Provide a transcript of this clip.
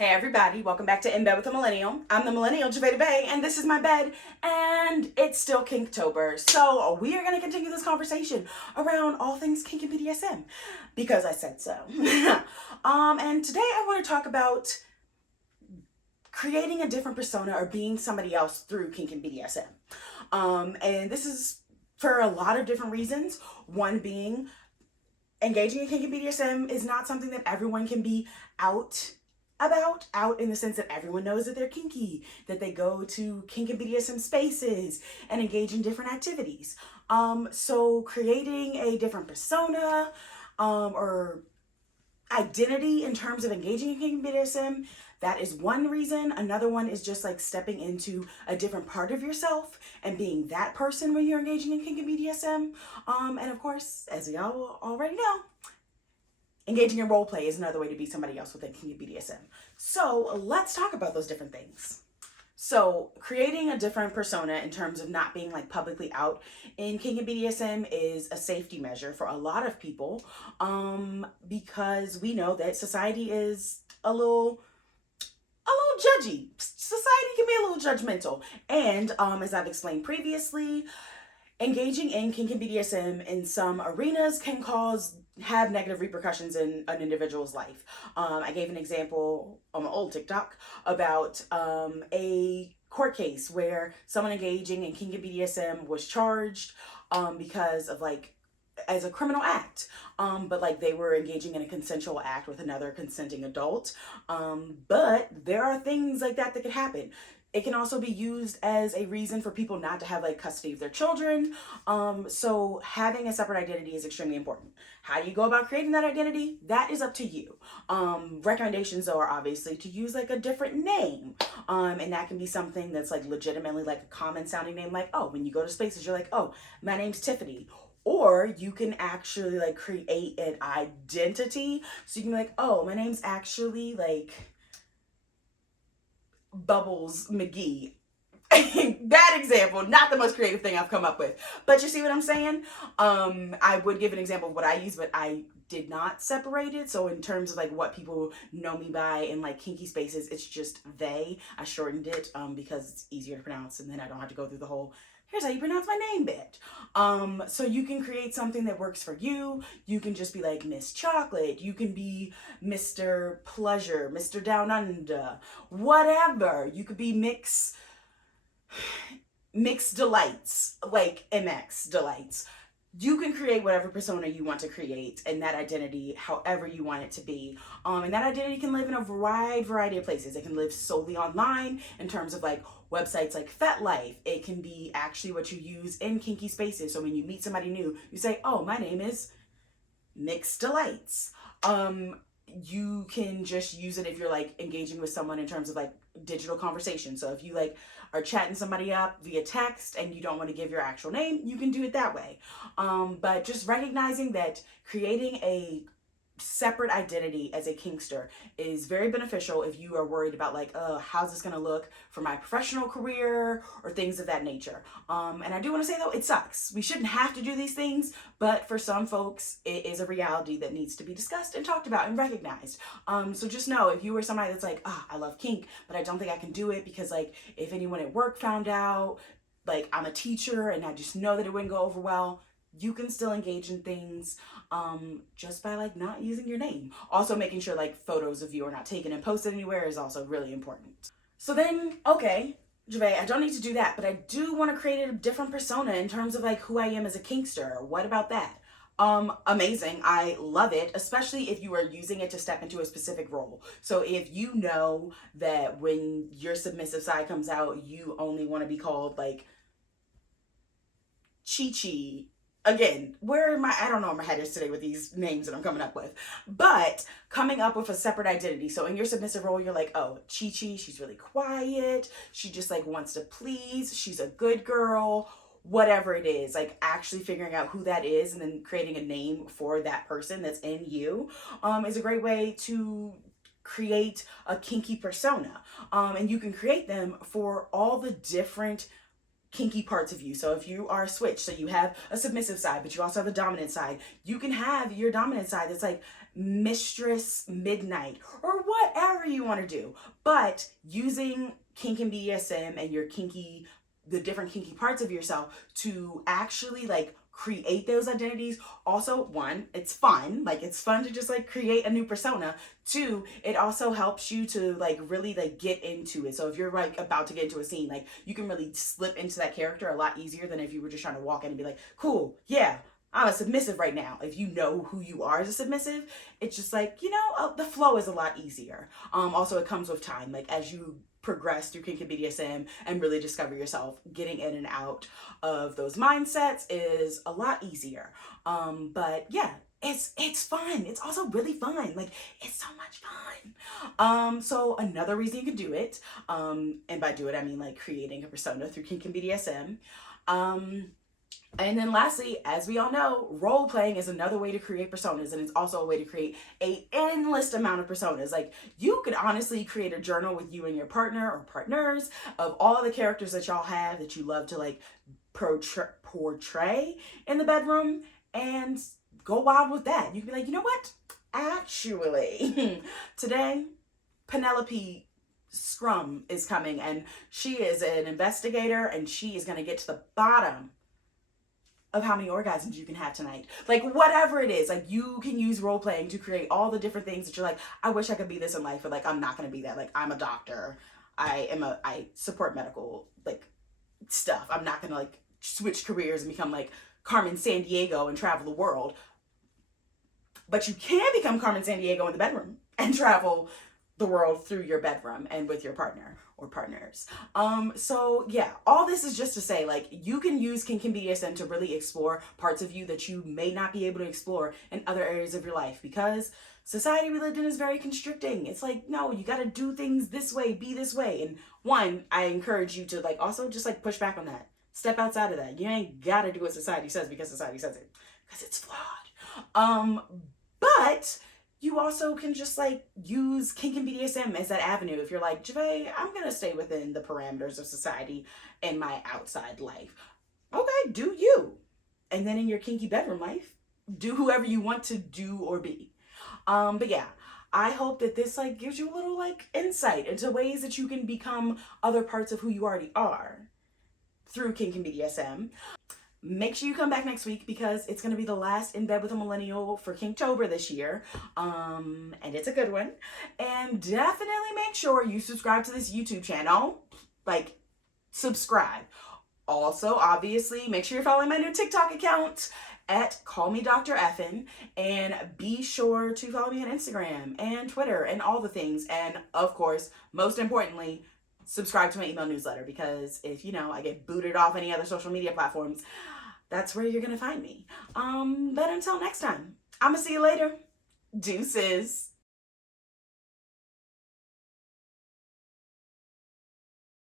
Hey everybody, welcome back to In Bed with a Millennial. I'm the Millennial Javeda Bay, and this is my bed, and it's still Kinktober. So we are going to continue this conversation around all things kink and BDSM, because I said so. And today I want to talk about creating a different persona or being somebody else through kink and BDSM. And this is for a lot of different reasons. One being, engaging in kink and BDSM is not something that everyone can be out in the sense that everyone knows that they're kinky, that they go to kink and BDSM spaces and engage in different activities. So creating a different persona or identity in terms of engaging in kink and BDSM, that is one reason. Another one is just like stepping into a different part of yourself and being that person when you're engaging in kink and BDSM. And of course, as we all already know, engaging in role play is another way to be somebody else within kink and BDSM. So let's talk about those different things. So creating a different persona in terms of not being like publicly out in kink and BDSM is a safety measure for a lot of people, because we know that society is a little judgy. Society can be a little judgmental. And as I've explained previously, engaging in kink and BDSM in some arenas can have negative repercussions in an individual's life. I gave an example on my old TikTok about a court case where someone engaging in kink and BDSM was charged because of as a criminal act, but they were engaging in a consensual act with another consenting adult. But there are things like that could happen. It can also be used as a reason for people not to have custody of their children. So having a separate identity is extremely important. How do you go about creating that identity? That is up to you. Recommendations though are obviously to use a different name. And that can be something that's legitimately a common sounding name. Oh, when you go to spaces, you're oh, my name's Tiffany. Or you can actually create an identity. So you can be oh, my name's actually Bubbles McGee. That example, not the most creative thing I've come up with, but you see what I'm saying? I would give an example of what I use, but I did not separate it. So in terms of what people know me by in kinky spaces, it's just they. I shortened it because it's easier to pronounce, and then I don't have to go through the whole here's how you pronounce my name bit. So you can create something that works for you. You can just be Miss Chocolate. You can be Mr. Pleasure, Mr. Down Under, whatever. You could be Mix Delights, MX Delights. You can create whatever persona you want to create and that identity however you want it to be. And that identity can live in a wide variety of places. It can live solely online in terms of websites like FetLife. It can be actually what you use in kinky spaces. So when you meet somebody new, you say, oh, my name is Mix Delights. You can just use it if you're engaging with someone in terms of digital conversation. So if you are chatting somebody up via text and you don't want to give your actual name, you can do it that way. But just recognizing that creating a separate identity as a kinkster is very beneficial if you are worried about how's this going to look for my professional career or things of that nature. And I do want to say though, it sucks. We shouldn't have to do these things, but for some folks, it is a reality that needs to be discussed and talked about and recognized. So just know if you were somebody that's I love kink, but I don't think I can do it because if anyone at work found out, I'm a teacher and I just know that it wouldn't go over well, you can still engage in things just by not using your name. Also making sure photos of you are not taken and posted anywhere is also really important. So then, okay, Javay, I don't need to do that, but I do want to create a different persona in terms of who I am as a kinkster. What about that? Amazing. I love it, especially if you are using it to step into a specific role. So if you know that when your submissive side comes out, you only want to be called Chi-Chi. Again, I don't know where my head is today with these names that I'm coming up with, but coming up with a separate identity. So in your submissive role, you're oh, Chi-Chi, she's really quiet. She just wants to please. She's a good girl, whatever it is, actually figuring out who that is and then creating a name for that person that's in you is a great way to create a kinky persona. And you can create them for all the different kinky parts of you. So if you are a switch, so you have a submissive side, but you also have a dominant side, you can have your dominant side that's like mistress midnight or whatever you want to do. But using kink and BDSM and your kinky, the different kinky parts of yourself to actually like create those identities. Also, one, it's fun. Like, it's fun to just like create a new persona. Two, it also helps you to like really like get into it. So if you're like about to get into a scene, like you can really slip into that character a lot easier than if you were just trying to walk in and be like, cool, yeah, I'm a submissive right now. If you know who you are as a submissive, it's just like, you know, the flow is a lot easier. Also, it comes with time. Like, as you progress through kink and BDSM and really discover yourself, getting in and out of those mindsets is a lot easier. But yeah, it's fun. It's also really fun. Like, it's so much fun. So another reason you can do it, and by do it I mean like creating a persona through kink and BDSM. And then lastly, as we all know, role playing is another way to create personas, and it's also a way to create an endless amount of personas. Like, you could honestly create a journal with you and your partner or partners of all the characters that y'all have that you love to like portray in the bedroom, and go wild with that. You can be like, you know what? Actually, today, Penelope Scrum is coming, and she is an investigator, and she is going to get to the bottom of how many orgasms you can have tonight. Like, whatever it is, like, you can use role playing to create all the different things that you're like, I wish I could be this in life, but like, I'm not going to be that. Like, I'm a doctor. I support medical like stuff. I'm not going to like switch careers and become like Carmen Sandiego and travel the world. But you can become Carmen Sandiego in the bedroom and travel the world through your bedroom and with your partner or partners. So yeah, all this is just to say, like, you can use kink and BDSM to really explore parts of you that you may not be able to explore in other areas of your life, because society we lived in is very constricting. It's like, no, you got to do things this way, be this way. And one, I encourage you to like also just like push back on that. Step outside of that. You ain't got to do what society says because society says it, because it's flawed. But you also can just like use kink and BDSM as that avenue. If you're like, Javay, I'm going to stay within the parameters of society in my outside life. Okay, do you. And then in your kinky bedroom life, do whoever you want to do or be. But yeah, I hope that this like gives you a little like insight into ways that you can become other parts of who you already are through kink and BDSM. Make sure you come back next week, because it's going to be the last In Bed with a Millennial for Kinktober this year. And it's a good one. And definitely make sure you subscribe to this YouTube channel. Like, subscribe. Also, obviously, make sure you're following my new TikTok account at Call Me Dr. Effin. And be sure to follow me on Instagram and Twitter and all the things. And of course, most importantly, subscribe to my email newsletter, because if, you know, I get booted off any other social media platforms, that's where you're going to find me. But until next time, I'm going to see you later. Deuces.